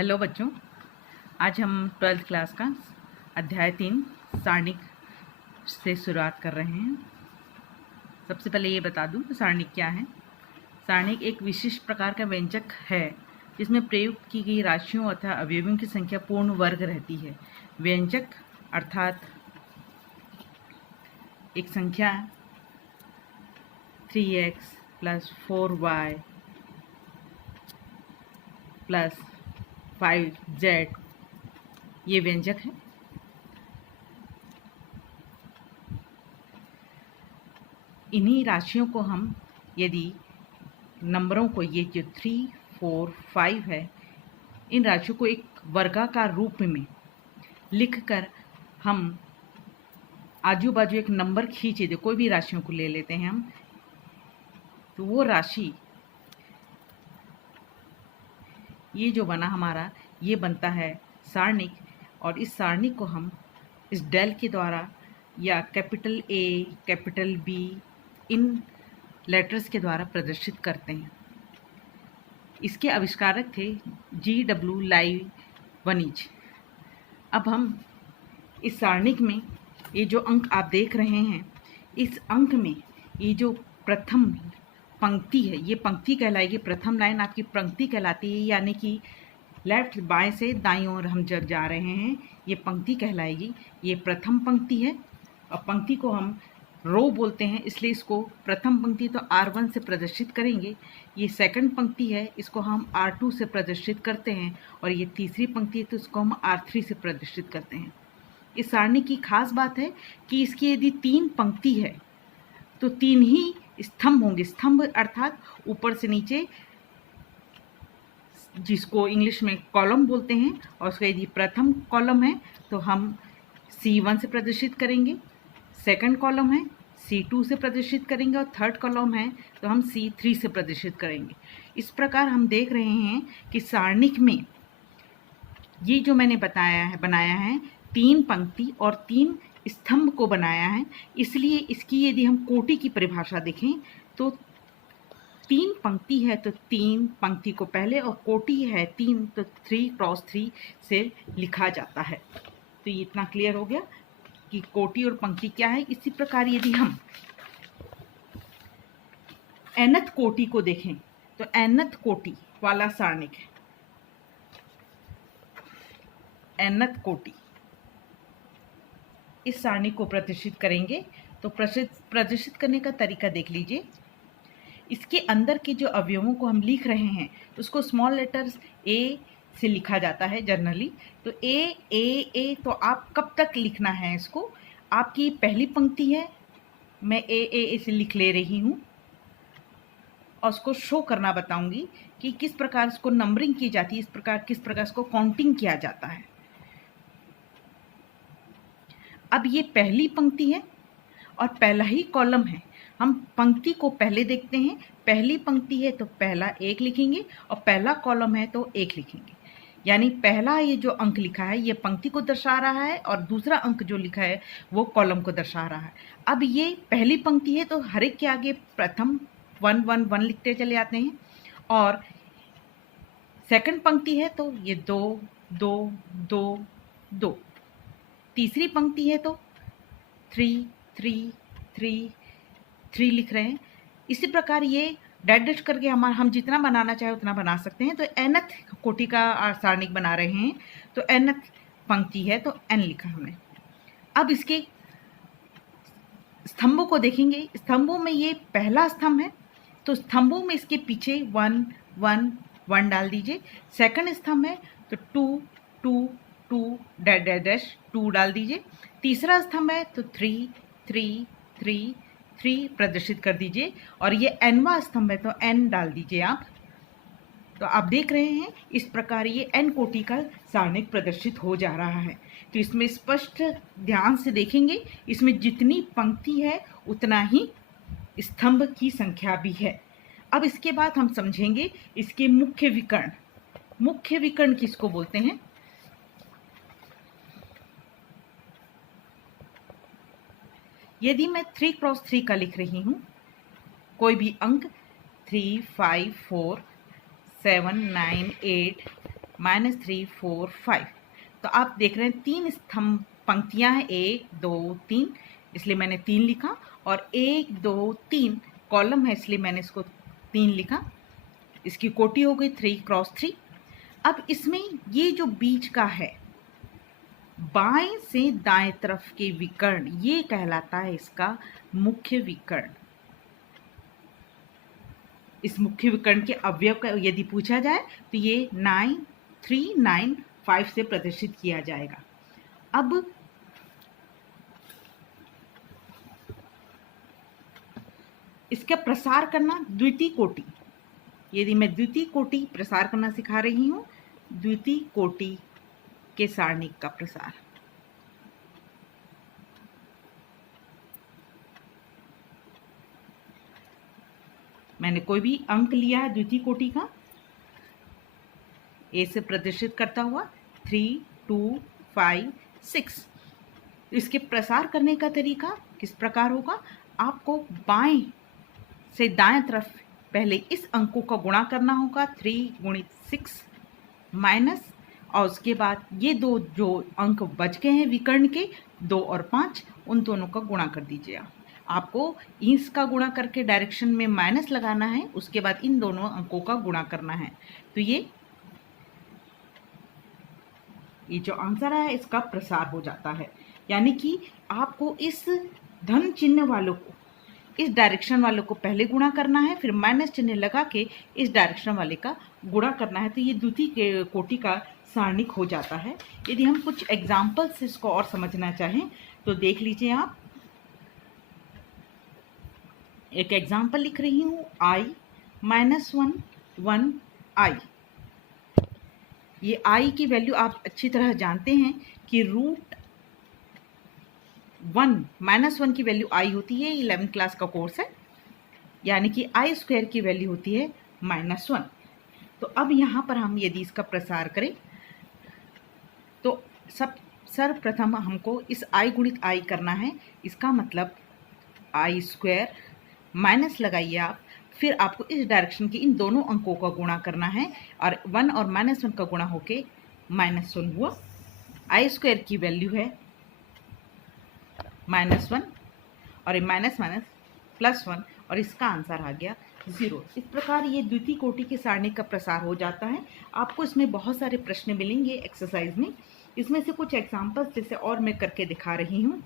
Hello बच्चों, आज हम 12th क्लास का अध्याय 3 सारणिक से शुरुआत कर रहे हैं। सबसे पहले ये बता दूं कि सारणिक क्या है। सारणिक एक विशिष्ट प्रकार का व्यंजक है जिसमें प्रयुक्त की गई राशियों अथवा अवयवों की संख्या पूर्ण वर्ग रहती है। व्यंजक अर्थात एक संख्या 3x + 4y + 5z ये व्यंजक है। इन्हीं राशियों को हम यदि नंबरों को ये जो 3, 4, 5 है, इन राशियों को एक वर्गाकार रूप में लिखकर हम आजू बाजू एक नंबर खींचे दे, कोई भी राशियों को ले लेते हैं हम, तो वो राशि ये जो बना हमारा ये बनता है सारणिक। और इस सारणिक को हम इस डेल के द्वारा या capital A, capital B in letters के द्वारा प्रदर्शित करते हैं। इसके आविष्कारक थे G.W. लाइबनिज़। अब हम इस सारणिक में ये जो अंक आप देख रहे हैं, इस अंक में ये जो प्रथम पंक्ति है, ये पंक्ति कहलाएगी। प्रथम लाइन आपकी पंक्ति कहलाती है, यानी कि लेफ्ट बाएं से दाईं ओर हम जब जा रहे हैं ये पंक्ति कहलाएगी। ये प्रथम पंक्ति है और पंक्ति को हम रो बोलते हैं, इसलिए इसको प्रथम पंक्ति तो R1 से प्रदर्शित करेंगे। ये सेकंड पंक्ति है, इसको हम R2 से प्रदर्शित करते हैं। और ये तीसरी पंक्ति है तो इसको हम R3 से प्रदर्शित करते हैं। इस सारणी की खास बात है कि इसकी यदि 3 पंक्ति है तो 3 ही स्तंभ होंगे। स्तंभ अर्थात ऊपर से नीचे, जिसको इंग्लिश में कॉलम बोलते हैं। और उसका यदि प्रथम कॉलम है तो हम C1 से प्रदर्शित करेंगे, सेकंड कॉलम है C2 से प्रदर्शित करेंगे और थर्ड कॉलम है तो हम C3 से प्रदर्शित करेंगे। इस प्रकार हम देख रहे हैं कि सारणिक में ये जो मैंने बनाया है 3 पंक्ति और 3 स्तंभ को बनाया है। इसलिए इसकी यदि हम कोटि की परिभाषा देखें तो 3 पंक्ति है तो 3 पंक्ति को पहले, और कोटि है 3 तो 3x3 से लिखा जाता है। तो ये इतना क्लियर हो गया कि कोटि और पंक्ति क्या है। इसी प्रकार यदि हम nth कोटि को देखें तो nth कोटि वाला सारणिक है। nth कोटि इस सारणी को प्रदर्शित करेंगे तो प्रदर्शित करने का तरीका देख लीजिए। इसके अंदर के जो अवयवों को हम लिख रहे हैं तो उसको स्मॉल लेटर्स A से लिखा जाता है जनरली। तो A तो आप कब तक लिखना है इसको, आपकी पहली पंक्ति है, मैं A से लिख ले रही हूँ और उसको शो करना बताऊंगी कि किस प्रकार इसको नंबरिंग की जाती है, किस प्रकार इसको काउंटिंग किया जाता है। अब ये पहली पंक्ति है और पहला ही कॉलम है। हम पंक्ति को पहले देखते हैं। पहली पंक्ति है तो पहला 1 लिखेंगे और पहला कॉलम है तो 1 लिखेंगे। यानी पहला ये जो अंक लिखा है ये पंक्ति को दर्शा रहा है और दूसरा अंक जो लिखा है वो कॉलम को दर्शा रहा है। अब ये पहली पंक्ति है तो हर एक के आगे प्रथम 1 1 1 लिखते चले आते हैं। और सेकंड पंक्ति है तो ये 2 2 2 2। तीसरी पंक्ति है तो 3 3 3 3 लिख रहे हैं। इसी प्रकार ये डैश डैश करके हम जितना बनाना चाहे उतना बना सकते हैं। तो nth कोटि का सारणिक बना रहे हैं तो nth पंक्ति है तो n लिखा हमने। अब इसके स्तंभों को देखेंगे। स्तंभों में ये पहला स्तंभ है तो स्तंभों में इसके पीछे 1 1 1 डाल दीजिए। सेकंड स्तंभ है तो 2 2 2 डैश डैश डैश 2 डाल दीजिए। तीसरा स्तंभ है तो 3 3 3 3 प्रदर्शित कर दीजिए। और ये nवां स्तंभ है तो n डाल दीजिए आप। तो आप देख रहे हैं इस प्रकार ये n कोटि का सारणिक प्रदर्शित हो जा रहा है। तो इसमें स्पष्ट ध्यान से देखेंगे, इसमें जितनी पंक्ति है उतना ही स्तंभ की संख्या भी है। अब इसके बाद हम समझेंगे इसके मुख्य विकर्ण। मुख्य विकर्ण किसको बोलते हैं? यदि मैं 3x3 का लिख रही हूँ, कोई भी अंक 3 5 4 7 9 8 -3 4 5। तो आप देख रहे हैं 3 स्तंभ पंक्तियां हैं, 1 2 3, इसलिए मैंने 3 लिखा, और 1 2 3 कॉलम है, इसलिए मैंने इसको 3 लिखा। इसकी कोटि हो गई 3 क्रॉस 3। अब इसमें ये जो बीच का है बाएं से दाएं तरफ के विकर्ण, ये कहलाता है इसका मुख्य विकर्ण। इस मुख्य विकर्ण के अवयव का यदि पूछा जाए तो ये 9 3 9 5 से प्रदर्शित किया जाएगा। अब इसका प्रसार करना द्वितीय कोटि, यदि मैं द्वितीय कोटि प्रसार करना सिखा रही हूं, द्वितीय कोटि के सारणिक का प्रसार। मैंने कोई भी अंक लिया है द्वितीय कोटि का, ए से प्रदर्शित करता हुआ 3 2 5 6। इसके प्रसार करने का तरीका किस प्रकार होगा? आपको बाएं से दाएं तरफ पहले इस अंकों का गुणा करना होगा, 3 गुणित 6 माइनस, और उसके बाद ये दो जो अंक बच गए हैं विकर्ण के 2 और 5, उन दोनों का गुणा कर दीजिए। आपको इसका गुणा करके डायरेक्शन में माइनस लगाना है, उसके बाद इन दोनों अंकों का गुणा करना है। तो ये जो आंसर है इसका प्रसार हो जाता है। यानी कि आपको इस धन चिन्ह वालों को, इस डायरेक्शन वालों को पहले गुणा करना है, फिर माइनस चिन्ह लगा के इस डायरेक्शन वाले का गुणा करना है। तो ये द्वितीय कोटि का सारणिक हो जाता है। यदि हम कुछ एग्जाम्पल से इसको और समझना चाहें तो देख लीजिए आप, एक एग्जाम्पल लिख रही हूँ, i -1 1 i। ये i की वैल्यू आप अच्छी तरह जानते हैं कि √1 -1 की वैल्यू i होती है, 11th क्लास का कोर्स है, यानी कि i² की वैल्यू होती है -1। तो अब यहाँ पर हम यदि इसका प्रसार करें तो सर्वप्रथम हमको इस i गुणित i करना है। इसका मतलब i² माइनस लगाइए आप, फिर आपको इस डायरेक्शन के इन दोनों अंकों का गुणा करना है, और 1 और -1 का गुणा होके -1 हुआ। i² की वैल्यू है -1, और ये माइनस माइनस +1, और इसका आंसर आ गया 0। इस प्रकार ये द्वितीय कोटि के सारणी का प्रसार हो जाता है। आपको इसमें बहुत सारे प्रश्न मिलेंगे एक्सरसाइज में। इसमें से कुछ एग्जाम्पल्स जैसे और मैं करके दिखा रही हूँ।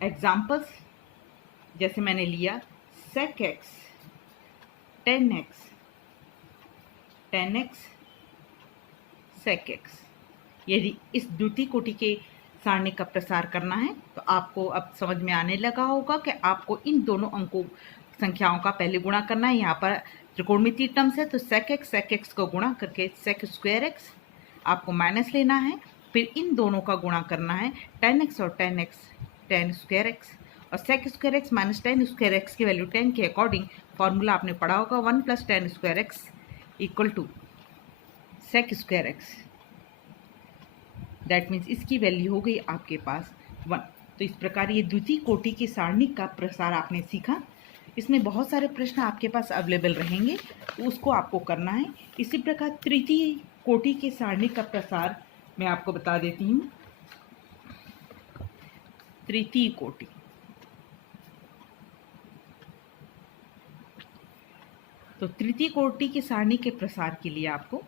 एग्जाम्पल्स जैसे मैंने लिया sec x 10x 10x sec x। यदि इस द्वितीय कोटि के सारणी का प्रसार करना है तो आपको अब समझ में आने लगा होगा कि आपको इन दोनों अंकों संख्याओं का पहले गुणा करना है। यहाँ पर त्रिकोणमितीय टर्म्स है तो sec x को गुणा करके sec² x आपको माइनस लेना है, फिर इन दोनों का गुणा करना है, 10x और 10x tan² x, और sec² x minus tan² x की वैल्यू 10 के अकॉर्डिंग फॉर्मूला आपने पढ़ा होगा, 1 + tan² x equal to sec² x। That means इसकी वैल्यू हो गई आपके पास 1। तो इस प्रकार ये द्वितीय कोटि के सारणी का प्रसार आपने सीखा। इसमें बहुत सारे प्रश्न आपके पास अवेलेबल रहेंगे, तो उसको आपको करना है। इसी प्रकार तृतीय कोटि के सारणी का प्रसार मैं आपको बता देती हूँ। तृतीय कोटि, तो तृतीय कोटि के सारणी के प्रसार के लिए आपको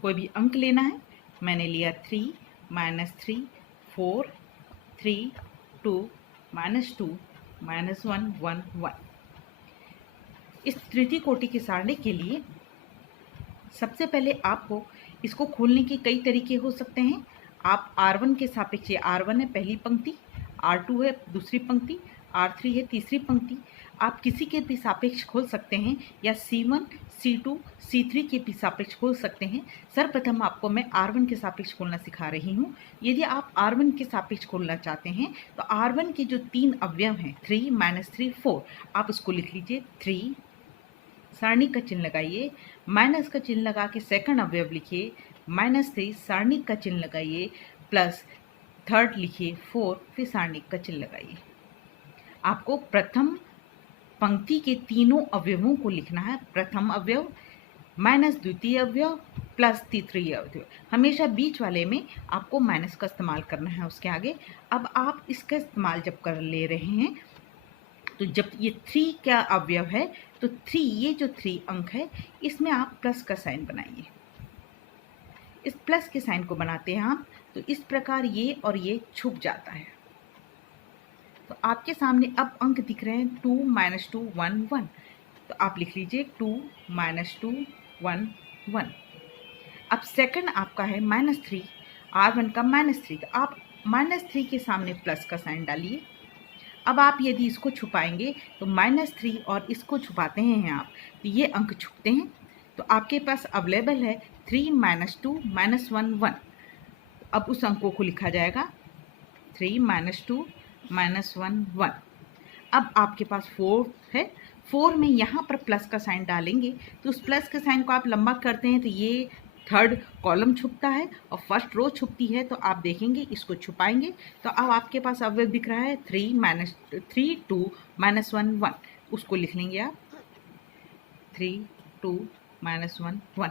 कोई भी अंक लेना है। मैंने लिया 3 -3 4 3 2 -2 -1 1 1। इस तृतीय कोटि के सारणी के लिए सबसे पहले आपको इसको खोलने के कई तरीके हो सकते हैं। आप R1 के सापेक्ष, R1 है पहली पंक्ति, R2 है दूसरी पंक्ति, R3 है तीसरी पंक्ति, आप किसी के भी सापेक्ष खोल सकते हैं, या C1 C2 C3 के भी सापेक्ष खोल सकते हैं। सर्वप्रथम आपको मैं R1 के सापेक्ष खोलना सिखा रही हूँ। यदि आप R1 के सापेक्ष खोलना चाहते हैं तो R1 के जो 3 अवयव हैं 3 -3 4, आप उसको लिख लीजिए। 3 सारणी का चिन्ह लगाइए, माइनस का चिन्ह लगा के सेकंड अवयव लिखिए, -3 सारणी का चिन्ह लगाइए, प्लस थर्ड लिखिए 4, फिर सारणी का चिन्ह लगाइए। आपको प्रथम पंक्ति के तीनों अवयवों को लिखना है। प्रथम अवयव माइनस द्वितीय अवयव प्लस तृतीय अवयव, हमेशा बीच वाले में आपको माइनस का इस्तेमाल करना है उसके आगे। अब आप इसका इस्तेमाल जब कर ले रहे हैं तो जब ये 3 का अवयव है तो 3, ये जो 3 अंक है इसमें आप प्लस का साइन बनाइए। इस प्लस के साइन को बनाते हैं आप तो इस प्रकार ये और ये छुप जाता है। तो आपके सामने अब अंक दिख रहे हैं 2 - 2 1 1, तो आप लिख लीजिए 2 - 2 1 1। अब सेकंड आपका है -3, R1 का -3, तो आप -3 के सामने प्लस का साइन डालिए। अब आप यदि इसको छुपाएंगे तो -3 और इसको छुपाते हैं आप तो ये अंक छुपते हैं। तो आपके पास अवेलेबल है 3 - 2 - 1 1। अब उस अंकों को लिखा जाएगा 3 - 2 - 1 1। अब आपके पास 4 है, 4 में यहाँ पर प्लस का साइन डालेंगे तो उस प्लस के साइन को आप लंबा करते हैं तो ये थर्ड कॉलम छुपता है और फर्स्ट रो छुपती है। तो आप देखेंगे इसको छुपाएंगे तो अब आपके पास अवयव दिख रहा है 3 - 3 2 - 1 1, उसको लिख लेंगे आप 3 2 - 1 1।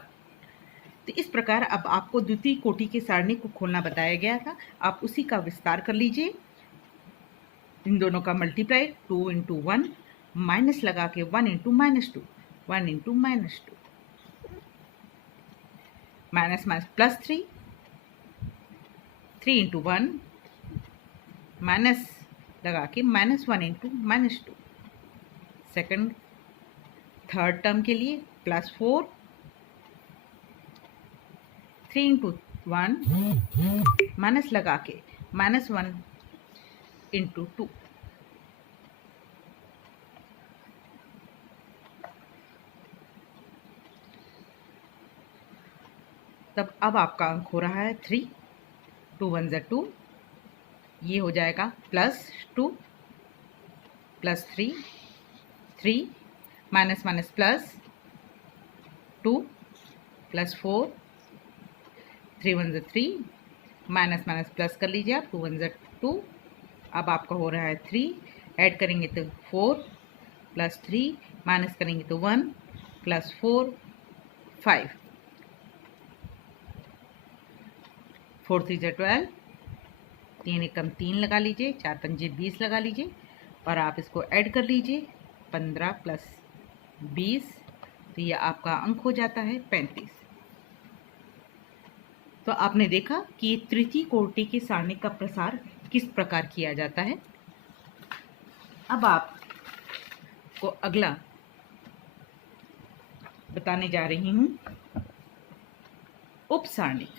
तो इस प्रकार अब आपको द्वितीय कोटि के सारणी को खोलना बताया गया था, आप उसी का विस्तार कर लीजिए। इन दोनों का मल्टीप्लाई 2 × 1, माइनस लगा के 1 × -2 1 × -2, माइनस माइनस प्लस 3 3 × 1, माइनस लगा के -1 × -2। सेकंड थर्ड टर्म के लिए प्लस 4 3 × 1, माइनस लगा के -1 × 2। तब अब आपका अंक हो रहा है 3, 2 1 = 2, ये हो जाएगा +2 +3 3 minus minus plus 2 +4 3 1 = 3, minus minus plus कर लीजिए आप 2 1 = 2। अब आपका हो रहा है 3, ऐड करेंगे तो 4 +3, माइनस करेंगे तो 1 +4 5, 4 3 = 12, 3 एकम 3 लगा लीजिए, 4 पंजे 20 लगा लीजिए और आप इसको ऐड कर लीजिए 15 + 20, तो ये आपका अंक हो जाता है 35। तो आपने देखा कि तृतीय कोटि के सारणी का प्रसार किस प्रकार किया जाता है। अब आपको अगला बताने जा रही हूँ उपसारणिक।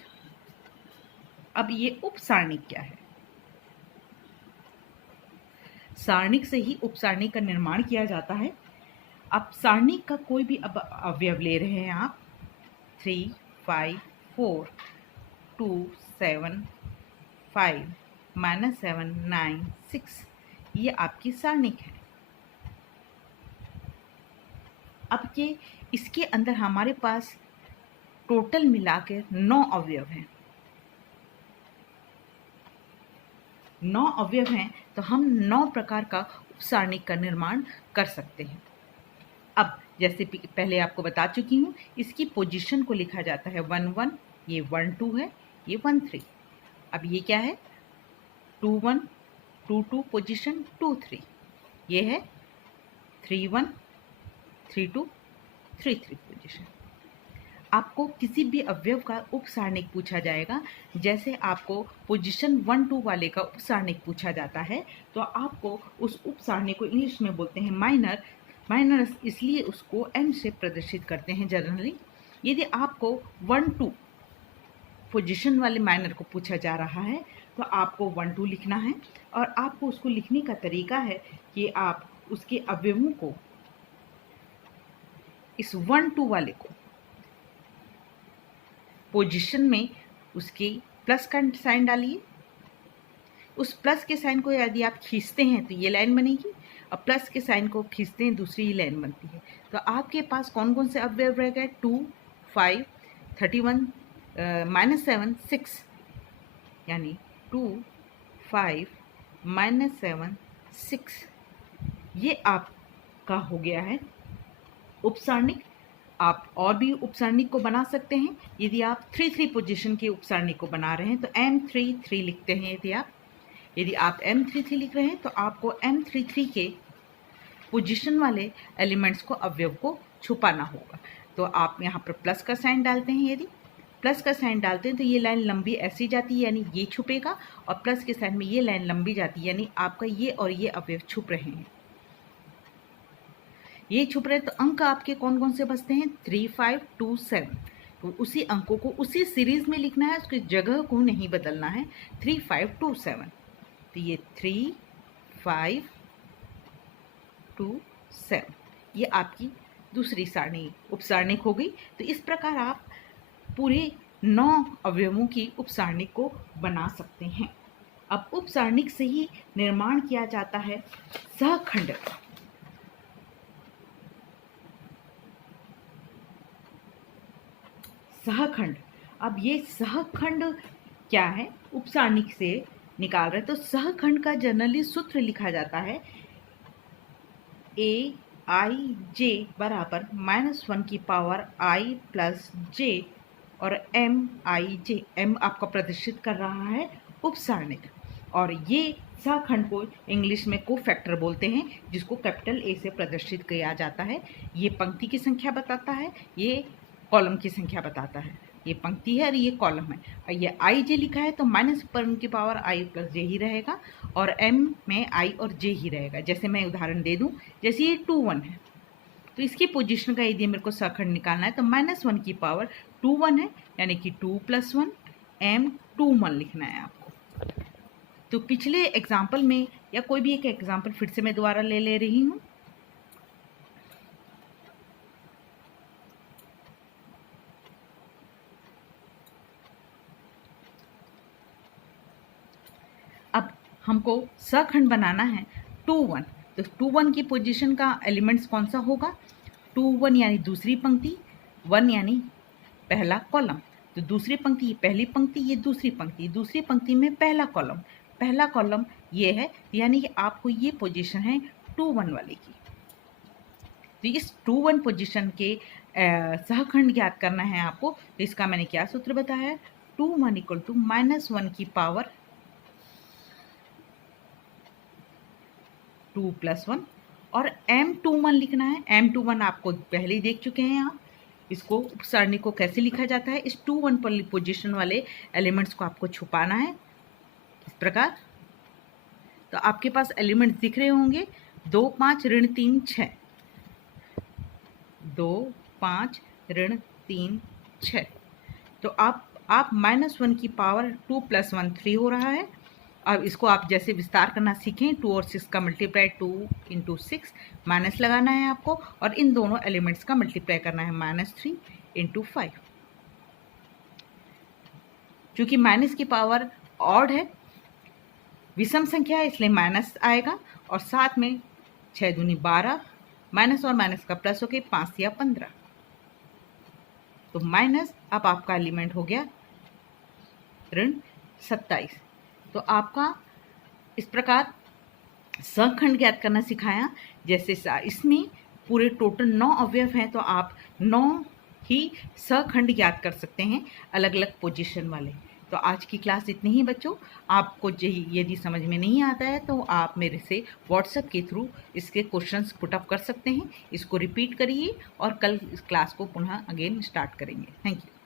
अब ये उपसारणिक क्या है? सारणिक से ही उपसारणिक का निर्माण किया जाता है। अब सारणिक का कोई भी अब अवयव ले रहे हैं आप 3 5 4 2 7 5 -7 9 6, ये आपकी सारणिक है। अब ये इसके अंदर हमारे पास टोटल मिलाकर 9 अवयव हैं। 9 अवयव हैं तो हम 9 प्रकार का उपसारणिक का निर्माण कर सकते हैं। अब जैसे पहले आपको बता चुकी हूँ, इसकी पोजीशन को लिखा जाता है 1 1, ये 1 2 है, ये 1 3। अब ये क्या है 2 1 2 2 पोजीशन 2 3, ये है 3 1 3 2 3 3 पोजीशन। आपको किसी भी अवयव का उपसारणिक पूछा जाएगा, जैसे आपको पोजीशन 1 2 वाले का उपसारणिक पूछा जाता है तो आपको उस उपसारणिक को इंग्लिश में बोलते हैं माइनर। माइनर इसलिए उसको एम से प्रदर्शित करते हैं जनरली। यदि आपको 1 2 पोजीशन वाले माइनर को पूछा जा रहा है तो आपको 1 2 लिखना है और आपको उसको लिखने का तरीका है कि आप उसके अवयवों को, इस 1 2 वाले को पोजीशन में उसके प्लस का साइन डालिए। उस प्लस के साइन को यदि आप खींचते हैं तो ये लाइन बनेगी और प्लस के साइन को खींचते हैं दूसरी लाइन बनती है। तो आपके पास कौन कौन से अवयव रह गए 2 5 31 -7 6, यानी 2 5 -7 6, ये आपका हो गया है उपसारणिक। आप और भी उपसारणिक को बना सकते हैं। यदि आप 3-3 पोजीशन के उपसारणिक को बना रहे हैं तो M3-3 लिखते हैं। यदि आप M3-3 लिख रहे हैं तो आपको M3-3 के पोजीशन वाले एलिमेंट्स को, अवयव को छुपाना होगा। तो आप यहाँ पर प्लस का साइन डालते हैं। यदि प्लस का साइन डालते हैं तो ये लाइन लंबी ऐसी जाती है, यानी ये छुपेगा, और प्लस के साइन में ये लाइन लंबी जाती है, यानी आपका ये और ये अवयव छुप रहे हैं। ये छुप रहे तो अंक आपके कौन कौन से बचते हैं? 3, 5, 2, 7। तो उसी अंकों को उसी सीरीज में लिखना है, उसकी जगह को नहीं बदलना है। 3, 5, 2, 7। तो ये 3, 5, 2, 7 ये आपकी दूसरी सारणी उपसारणिक हो गई। तो इस प्रकार आप पूरे 9 अवयवों की उपसारणिक को बना सकते हैं। अब उपसारणिक से ही निर्माण किया जाता है सहखंड। सहखंड, अब ये सहखंड क्या है? उपसारणिक से निकाल रहे तो सहखंड का जनरली सूत्र लिखा जाता है Aij बराबर -1 की पावर i प्लस j और Mij। m आपका प्रदर्शित कर रहा है उपसारणिक, और ये सहखंड को इंग्लिश में कोफैक्टर बोलते हैं, जिसको कैपिटल A से प्रदर्शित किया जाता है। ये पंक्ति की संख्या बताता है, ये कॉलम की संख्या बताता है। ये पंक्ति है और ये कॉलम है। और ये आई जे लिखा है तो -1 की पावर i प्लस जे ही रहेगा, और m में i और j ही रहेगा। जैसे मैं उदाहरण दे दूं, जैसे ये 2, 1 है तो इसकी पोजीशन का यदि मेरे को सहखंड निकालना है तो -1 की पावर 2, 1 है, यानी कि 2 + 1 m 2, 1 लिखना है आपको। तो पिछले एग्जाम्पल में, या कोई भी एक एग्जाम्पल फिर से मैं दोबारा ले रही हूँ। अब हमको सहखंड बनाना है 2, 1। तो 2, 1 की पोजीशन का एलिमेंट्स कौन सा होगा? 2, 1 यानी दूसरी पंक्ति, 1 यानी पहला कॉलम। तो दूसरी पंक्ति ये पहली पंक्ति, ये दूसरी पंक्ति, दूसरी पंक्ति में पहला कॉलम ये है, यानी कि आपको ये पोजीशन है 2, 1 वाले की। तो इस 2, 1 पोजीशन के सहखंड ज्ञात करना है आपको। तो इसका मैंने क्या सूत्र बताया? 2, 1 = -1 की पावर 2 + 1, और M21 लिखना है। M21 आपको पहले ही देख चुके हैं आप। इसको उपसारणी को कैसे लिखा जाता है? इस 2, 1 पर पोजीशन वाले एलिमेंट्स को आपको छुपाना है इस प्रकार। तो आपके पास एलिमेंट्स दिख रहे होंगे 2, 5 ऋण 3, 6। 2, 5 ऋण 3, 6। तो आप -1 की पावर 2 + 1 3 हो रहा है। अब इसको आप जैसे विस्तार करना सीखें, 2 और 6 का मल्टीप्लाई 2 × 6 माइनस लगाना है आपको, और इन दोनों एलिमेंट्स का मल्टीप्लाई करना है -3 × 5। क्योंकि माइनस की पावर ऑड है, विषम संख्या है, इसलिए माइनस आएगा, और साथ में 6 दूनी 12, माइनस और माइनस का प्लस होके 5 या 15। तो माइनस, अब आपका एलिमेंट हो गया ऋण 27। तो आपका इस प्रकार सहखंड ज्ञात करना सिखाया। जैसे इसमें पूरे टोटल 9 अवयव हैं, तो आप 9 ही सहखंड ज्ञात कर सकते हैं, अलग अलग पोजीशन वाले। तो आज की क्लास इतनी ही बच्चों। आपको यदि समझ में नहीं आता है तो आप मेरे से व्हाट्सएप के थ्रू इसके क्वेश्चंस पुटअप कर सकते हैं। इसको रिपीट करिए और कल इस क्लास को पुनः अगेन स्टार्ट करेंगे। Thank you.